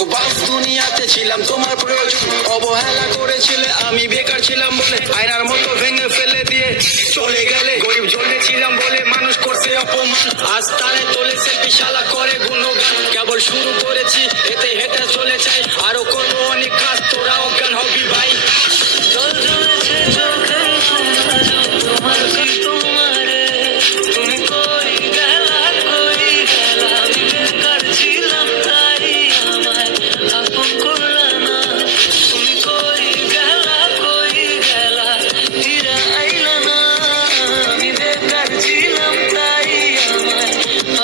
ঠকবাজ দুনিয়াতে ছিলাম তোমার প্রয়োজন, অবহেলা করেছিলে আমি বেকার ছিলাম বলে আয়নার মতো ভেঙে ফেলে দিয়ে চলে গেলে। গরিব জন্যে ছিলাম বলে মানুষ করছে অপমান, আজ তারে তোলে সেলফি শালা করে গুণগান। কেবল শুরু করেছি এতে হেঁটে চলে চাই, আরো করবো অনেক কাজ, তোরা অজ্ঞান হবি ভাই। জল জ্বলেছে চোখে তোমার তোমারে, তুমি কই গেলা আমি বেকার ছিলাম তাই আমায় আপন করলা না। তুমি কই গেলা ফিরে আইলা না, আমি বেকার ছিলাম তাই আমায়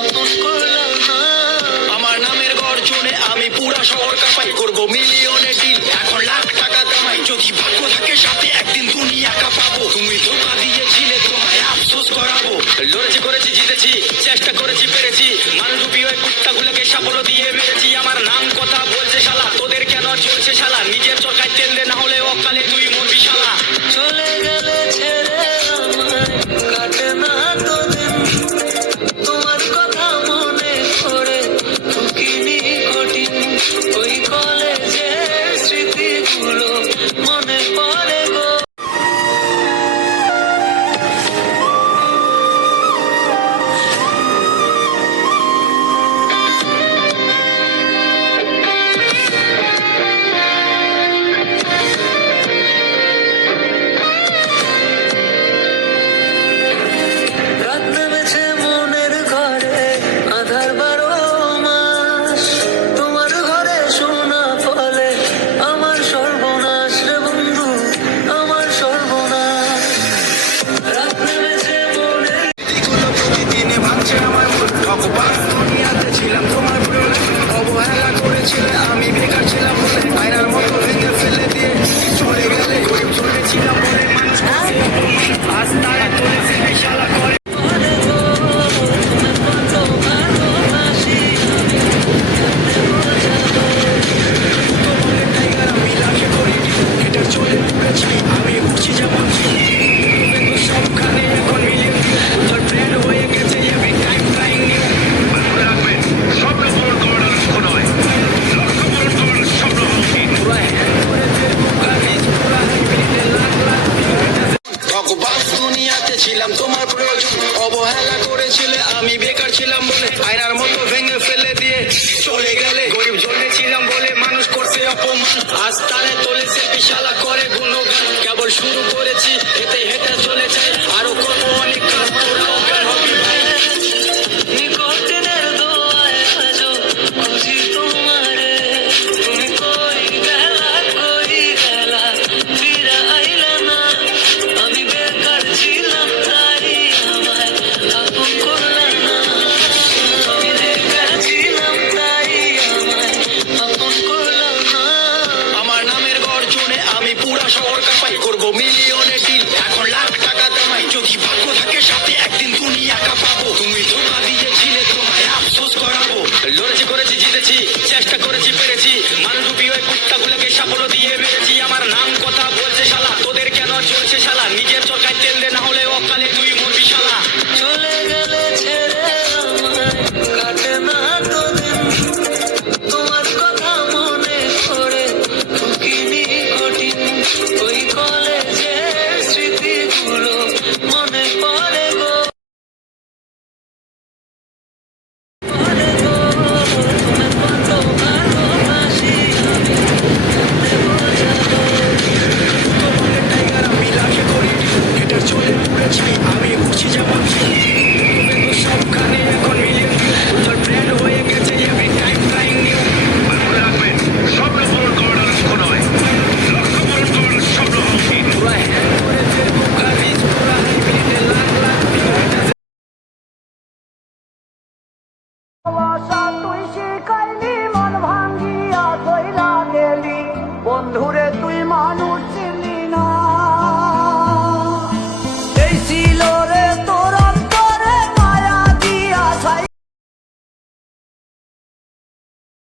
আপন করলা না। আমার নামের গর্জনে আমি পুরা শহর কাঁপাই, করবো মিলিয়নের ডিল এখন লাখ টাকা কামাই। যদি ভাগ্য থাকে সাথে একদিন দুনিয়া কাঁপাবো, তুমি ধোকা দিয়েছিলে তোমায় আফসোস করাবো। লড়েছি করেছি জিতেছি চেষ্টা করেছি পেরেছি, মানুষরূপী ওই কুত্তাগুলোকে সাফল্য দিয়ে মেরেছি। আমার নাম কথা বলছে শালা, তোদের কেন চলছে শালা, নিজের চরকায় তেল দে না হলে অকালে তুই মরবি শালা। চলে গেলে ছেড়ে আমায় কাটে না তো দিন, তোমার কথা মনে করে ঠুকিনি কঠিন। ওই কলেজের স্মৃতিগুলো মনে পড়ে গো। রাত নেমেছে মনের ঘরে আধার 12 মাস, তোমার ঘরে শোনা ফলে আমার সর্বনাশ রে বন্ধু, আমার সর্বনাশ। রাত নেমেছে মনের এগুলো প্রতিদিনে ভাঙছে আমার মন, ঠকবাজ দুনিয়াতে ছিলাম তোমার প্রয়োজন, অবহেলা করেছিলে আমি বেকার ছিলাম বলে আয়নার মতো ভেঙে ফেলে দিয়ে চলে গেলে। গরিব জন্যে ছিলাম বলে মানুষ করছে অপমান, আজ তারা তোলে সেলফি শালা করে। ঘরে গো, তোমার কত ভালোবাসি আমি তোমাদের টাইগার আমি লাশে করিনি, এটা চলে পড়েছি আমি উঠছি যেমন সবখানে এখন মিলিয়ে তোর ব্র্যান্ড হয়ে গেছে এভরি টাইম ফ্লাইং নিউ। মনে রাখবেন, স্বপ্ন পূরণ করাটা লক্ষ্য নয়, লক্ষ্য পূরণ করার স্বপ্ন হওয়া উচিত। পুরা হ্যান্ড করেছে বোকা বীজ, পুরা হাইব্রিডে লাখ লাখ ঠকবাজ দুনিয়াতে ছিলাম তোমার প্রয়োজন, অবহেলা করেছিলে আমি বেকার ছিলাম বলে আয়নার মতো ভেঙে ফেলে দিয়ে চলে গেলে। গরিব জন্যে ছিলাম বলে মানুষ করছে অপমান, আজ তারে তোলে সেলফি শালা করে গুণগান। কেবল শুরু করেছি